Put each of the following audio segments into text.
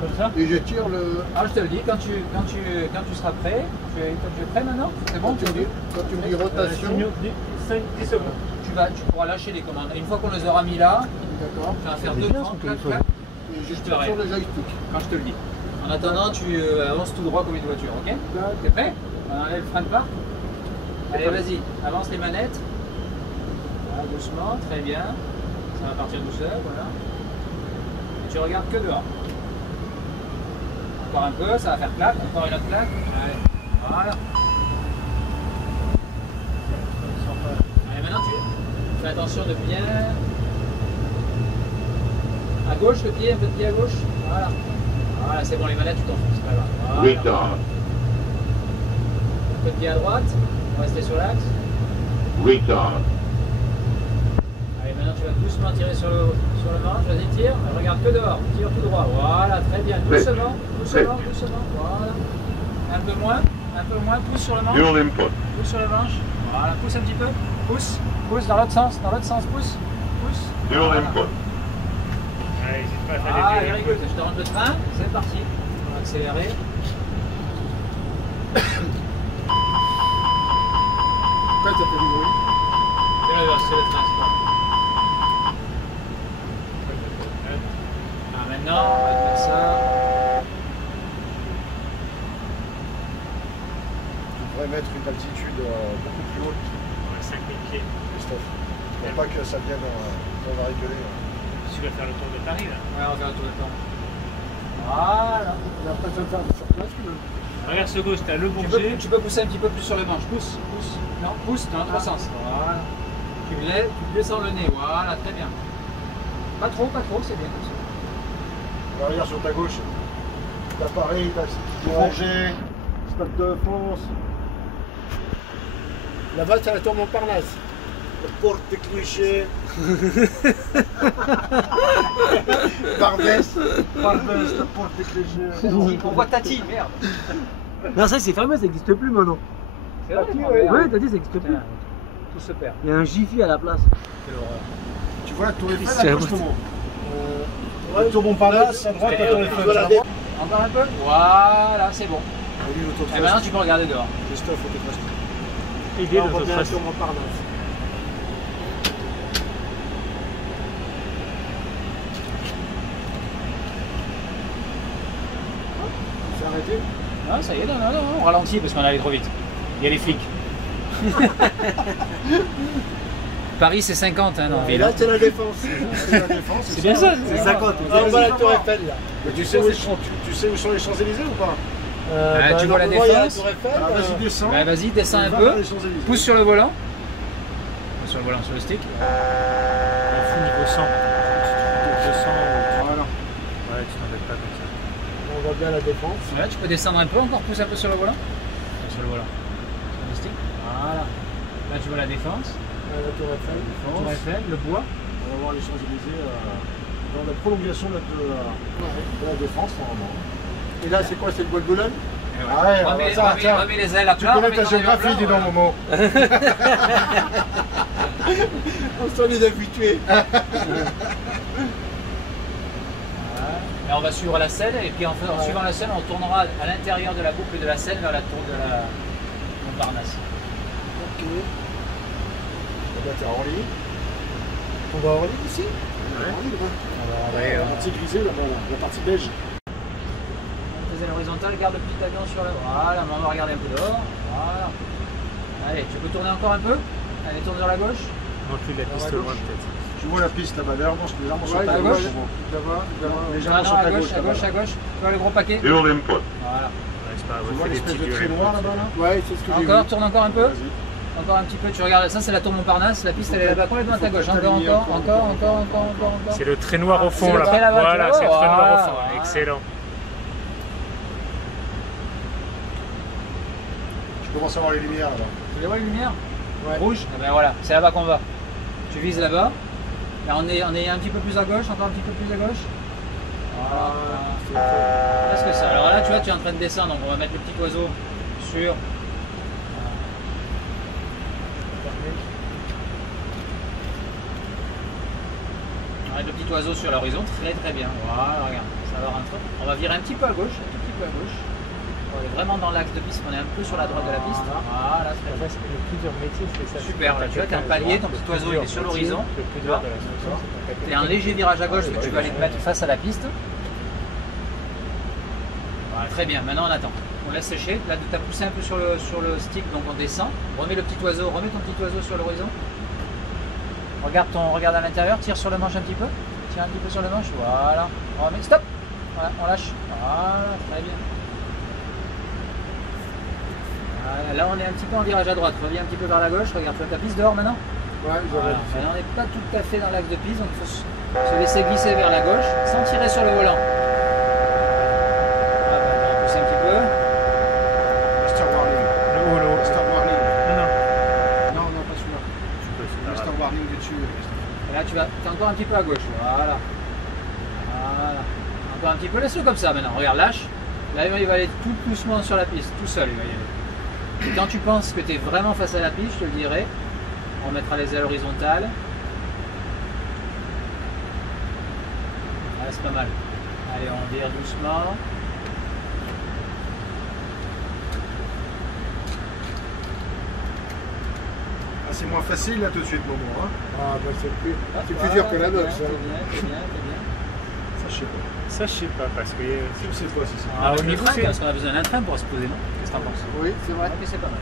Comme ça. Et je tire le... Ah, je te le dis, quand tu seras prêt, tu es prêt maintenant? C'est bon, Quand tu me dis rotation... 10 secondes. tu pourras lâcher les commandes. Et une fois qu'on les aura mis là, D'accord. tu vas faire C'est deux bien, grands son clac, téléphone. clac, Et je te tire règle. sur le joystick. quand je te le dis. En attendant, tu avances tout droit comme une voiture, ok? T'es prêt? On enlève le frein de part. Allez, vas-y, avance les manettes. Voilà, doucement, très bien. Ça va partir tout seul, voilà. Et tu regardes que dehors. Encore un peu, ça va faire clac, encore une autre claque. Allez, voilà. Allez, maintenant tu fais attention de bien. À gauche, le pied, un peu de pied à gauche. Voilà. Voilà, c'est bon, les manettes, tu t'en fous, c'est pas grave. Voilà. Retard. Un peu de pied à droite, on va rester sur l'axe. Retard. Allez, maintenant tu vas doucement tirer sur le manche, vas-y, tire, regarde que dehors, tire tout droit, voilà, très bien, doucement, doucement, doucement, voilà. Un peu moins, pousse sur le manche, Dual input. pousse sur le manche, voilà, pousse un petit peu, pousse dans l'autre sens, pousse. Dual Voilà. input. Allez, n'hésite pas à faire Ah, des very good, je te rentre le train, c'est parti, on va accélérer. Pourquoi ça fait du bruit? C'est le train, c'est pas grave. Ah, maintenant, on va te mettre ça. Tu devrais mettre une altitude beaucoup plus haute, 5000 pieds. Christophe. Pour pas que ça vienne... ça va rigoler. Tu vas faire le tour de Paris là. Ouais, on va faire le tour de temps. Voilà. Et après, ça faire sur place, tu veux? Regarde ce gauche, t'as le bon Tu pied. peux pousser un petit peu plus sur le manche. Pousse. Non, pousse dans l'autre sens. Voilà. Tu descends le nez. Voilà, très bien. Pas trop, c'est bien comme ça. Alors, regarde sur ta gauche. T'as Paris, t'as Angers, Stade de France. Là-bas, c'est la tour Montparnasse. La porte des clichés. Barbès, la porte des clichés. On voit Tati, merde. Non, ça c'est fermé, ça n'existe plus maintenant. C'est vrai, Tati, ouais. ouais. Ouais, t'as dit, ça n'existe plus. Putain, tout se perd. Il y a un Jiffy à la place. Quelle horreur. Tu vois la tour Eiffel C'est à un gauche, bout. la tour Montparnasse à droite, la tour Eiffel. Encore un peu. Voilà, c'est bon. Et lui, Et maintenant, tu peux regarder dehors. Christophe, faut que tu fasses. Idée On de voit bien la notre tour Montparnasse. C'est arrêté? Non, ça y est, non, on ralentit parce qu'on allait trop vite. Il y a les flics. Paris, c'est 50, hein, non, Et ville. là, c'est la défense. C'est la défense. C'est bien ça, C'est 50. Ah, on voit la tour Eiffel là. Mais tu sais où sont les Champs-Élysées ou pas? Tu vois la normalement, il y a la défense. tour Eiffel. Ah, vas-y, descends. Ouais, vas-y, descends un Va peu. vers les Champs-Élysées. Pousse sur le volant. Sur le volant, sur le stick. On fout niveau 100. 200. Voilà. Ouais, tu t'embêtes pas comme ça. On voit bien la défense. Ouais, tu peux descendre un peu encore, pousse un peu sur le volant. Sur le volant. Sur le stick. Voilà. Là, tu vois la défense. La tour Eiffel. Tour Eiffel, le bois. On va voir les Champs-Élysées dans la prolongation de la défense normalement. Et là, c'est quoi? C'est le bois de Boulogne? Ah ouais, remets les ailes à tu plat. connais remets ta ton avion géographie, blanc, dis donc, ouais. Momo. On s'en est habitués. Et on va suivre la Seine et puis en suivant la Seine, on tournera à l'intérieur de la boucle de la Seine vers la tour de la Montparnasse. Ok. On va faire Orly. On va à Orly ici? Ouais. Orly, là-bas. On va aller, La partie grisée, là-bas, la partie beige. faisais l'horizontale, garde le petit avion sur la... Voilà, mais on va regarder un peu dehors. Voilà. Allez, tu peux tourner encore un peu? Allez, tourne vers la gauche. Non plus de la piste loin peut-être. Tu vois la piste là-bas, légèrement sur ta à gauche. gauche. Légèrement sur à ta gauche, gauche. à gauche. Tu vois le gros paquet? Dual input. Voilà. Ouais, c'est pas Tu vois grave, des l'espèce petits de trait duels. noir là-bas là? Ouais, c'est ce que j'ai vu. Encore, tourne encore un peu. Vas-y. Encore un petit peu, tu regardes, ça c'est la tour Montparnasse, la piste elle est là-bas complètement à ta gauche. Encore. C'est le trait noir au fond C'est le là. trait là-bas, tu Voilà, vois, c'est le trait noir au fond. voilà. Excellent. Je commence à voir les lumières là-bas. Tu les vois les lumières? Ouais. Rouge? Eh ben voilà, c'est là-bas qu'on va. Tu vises là-bas. Là on est un petit peu plus à gauche, encore un petit peu plus à gauche. Voilà. Presque ça. Alors là tu vois, tu es en train de descendre, donc on va mettre le petit oiseau sur. On va mettre le petit oiseau sur l'horizon, très bien. Voilà, regarde. va avoir un truc. On va virer un petit peu à gauche, un tout petit peu à gauche. On est vraiment dans l'axe de piste, on est un peu sur la droite de la piste. Voilà, très bien. Le plus dur métier, c'est ça. Super, là tu vois, tu as un palier, ton petit oiseau il est sur l'horizon. Le plus dur de la structure, c'est Tu as un léger virage à gauche que tu vas aller te mettre face à la piste. Voilà, très bien, maintenant on attend. On laisse sécher. Là, tu as poussé un peu sur le stick, donc on descend. Remets le petit oiseau, remets ton petit oiseau sur l'horizon. Regarde à l'intérieur, tire sur le manche un petit peu. Tire un petit peu sur le manche, voilà. On remet, stop. Voilà, on lâche. Voilà, très bien. Voilà, là, on est un petit peu en virage à droite. Reviens un petit peu vers la gauche. Regarde, tu as ta piste dehors maintenant. Ouais, Voilà. Là, on n'est pas tout à fait dans l'axe de piste, donc il faut se laisser glisser vers la gauche sans tirer sur le volant. Voilà, on va pousser un petit peu. Start warning. Le holo. Start warning. Non. Non, non, pas celui-là. Tu peux, c'est Le pas start grave. warning dessus. Et là, tu es encore un petit peu à gauche. Voilà. Voilà. Encore un petit peu. Laisse-le comme ça maintenant. Regarde, lâche. Là, il va aller tout doucement sur la piste, tout seul. Il va y aller. Et quand tu penses que tu es vraiment face à la piste, je te le dirai. On mettra les ailes horizontales. Là, c'est pas mal. Allez, on vire doucement. Ah, c'est moins facile là tout de suite, Momo. Hein. Ah, bah c'est plus Voilà, dur que la c'est note. bien, Ça. c'est bien. Ça, je sais pas. Ça, je sais pas, parce que. Je sais pas si c'est. Ah, au le niveau, frein, c'est- parce qu'on a besoin d'un train pour se poser, non? Qu'est-ce que t'en penses? Oui, c'est vrai. Ok, c'est pas mal.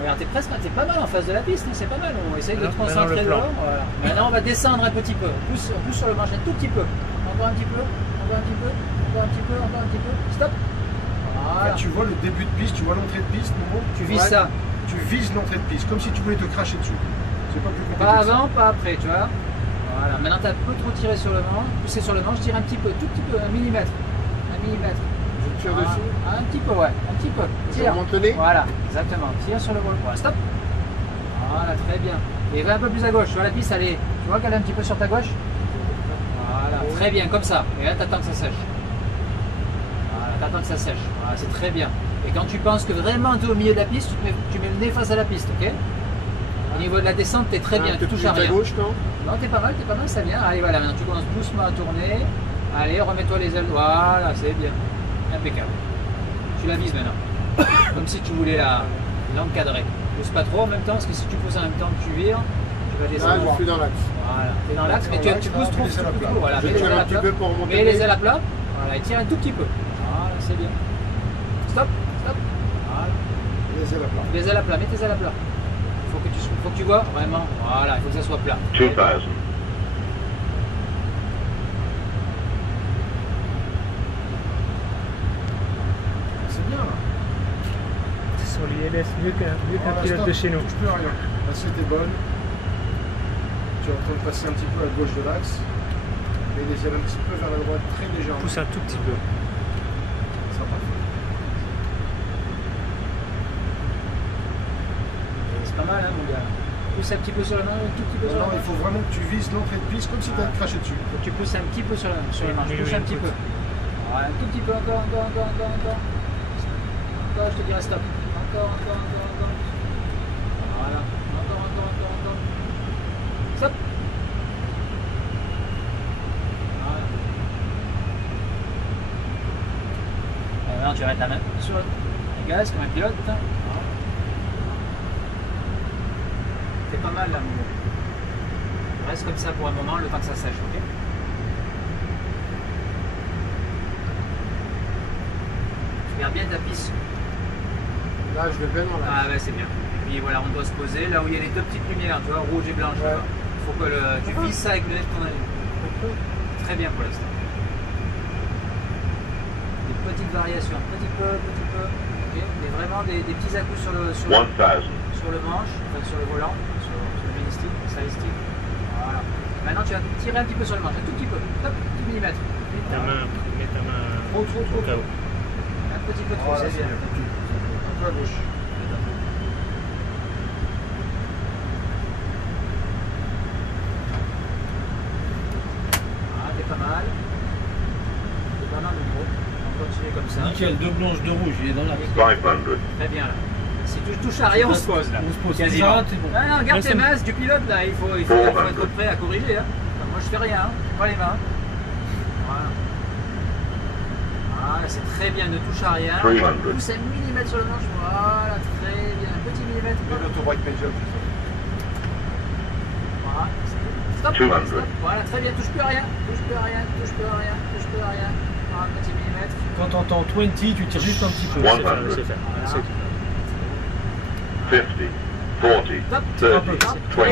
Regarde, t'es pas mal en face de la piste, hein, c'est pas mal. On essaye de te Maintenant, concentrer le plan. dehors. Voilà. Maintenant, on va descendre un petit peu. Pousse sur le manche un tout petit peu. Encore un petit peu, encore un petit peu, encore un petit peu, encore un petit peu. Stop. Voilà. Là, tu vois le début de piste, tu vois l'entrée de piste, Momo. Tu vises ça. Tu vises l'entrée de piste, comme si tu voulais te cracher dessus. C'est pas plus compliqué. Pas que ça. avant, pas après, tu vois. Voilà. Maintenant, tu as un peu trop tiré sur le manche. Poussé sur le manche, tire un petit peu, tout petit peu, 1 millimètre. 1 millimètre. Je tire dessus. Un petit peu, ouais, un petit peu. Je Tire. remonte le nez. Voilà, exactement. Tire sur le volant. Voilà, stop. Voilà, très bien. Et va un peu plus à gauche. Sur la piste, allez. Tu vois qu'elle est un petit peu sur ta gauche? Voilà, très bien, comme ça. Et là, tu attends que ça sèche. Voilà, tu attends que ça sèche. Voilà, c'est très bien. Et quand tu penses que vraiment tu es au milieu de la piste, tu mets le nez face à la piste, ok? Au niveau de la descente, tu es très bien. Tu touches à rien. gauche, non? Non, t'es pas mal, ça vient. Allez, voilà, maintenant tu commences doucement à tourner. Allez, remets-toi les ailes. Voilà, c'est bien. Impeccable. Tu la vises maintenant. Comme si tu voulais l'encadrer. Pousse pas trop en même temps, parce que si tu pousses en même temps que tu vires, tu vas Là, descendre. je suis dans l'axe. Voilà, t'es dans l'axe, mais tu pousses trop. Mets les ailes à plat. Voilà, Je mets les tire ailes un à petit plat. peu pour remonter. Mets les ailes à plat. Voilà, et tire un tout petit peu. Voilà, c'est bien. Stop, stop. Voilà. Les ailes à plat. Les ailes à plat, mets tes ailes à plat. Faut que tu vois vraiment. Voilà, il faut que ça soit plat. 2000. C'est bien là. Sur l'ILS, mieux qu'un Voilà, pilote stop. de chez nous. Touche plus à rien. L'assiette est bonne. Tu es en train de passer un petit peu à gauche de l'axe. Mets les ailes un petit peu vers la droite, très légèrement. Pousse un tout petit peu. Ça sera parfait. C'est pas mal, hein, mon gars. Pousse un petit peu sur le manche, un tout petit peu sur le Non, il manche. faut vraiment que tu vises l'entrée de piste comme si tu allais te cracher dessus. Faut que tu pousses un petit peu sur le manche. Oui, Touche oui, un petit écoute. peu. Voilà, un tout petit peu, encore. Encore, je te dirai stop. Encore. Voilà. Encore. Stop. Voilà. Et maintenant, tu arrêtes la main sur le gaz comme un pilote. Voilà. C'est pas mal là, mon gars. Reste comme ça pour un moment, le temps que ça sèche, ok? Tu gardes bien ta piste. Là, je vais bien dans Ah l'axe. ouais, c'est bien. Et puis voilà, on doit se poser là où il y a les deux petites lumières, tu vois, rouge et blanche. Ouais. Il faut que tu vises ça avec le nez de ton œil. Très bien pour l'instant. Des petites variations, petit peu. Ok. Et vraiment des petits à-coups sur le 1000. manche, enfin, sur le volant, sur le mini-stick, le side-stick. Voilà. Maintenant, tu vas tirer un petit peu sur le manche, un tout petit peu. Hop, 10 mm. Mets ta main Trop. au cas où. Un petit peu trop, Voilà, c'est c'est bien. bien. Un peu à gauche. Ah, t'es pas mal. T'es pas mal, mon gros. On continue comme ça. Nickel, 2 blanches, 2 rouges, il est dans l'axe. 500. Très bien là. Si tu touches à rien, on se pose là. On se pose. Quasiment. Ça, c'est bon. Ah non, garde Mais tes ça- mains, c'est du pilote là, il faut être prêt à corriger. Hein. Enfin, moi je fais rien, hein. Je fais pas les mains. Voilà. Très bien, ne touche à rien. 300. Pousse un millimètre sur le manche. Voilà, très bien. Un petit millimètre. Voilà. Stop. 200. Stop. Voilà, très bien. Touche plus à rien. Touche plus à rien. Touche plus à rien. Touche plus à rien. Voilà, un petit millimètre. Quand tu entends 20, tu tires juste un petit peu. C'est 100. faire, c'est faire. Voilà. C'est- 50, 40, Stop. 30, Stop. 20.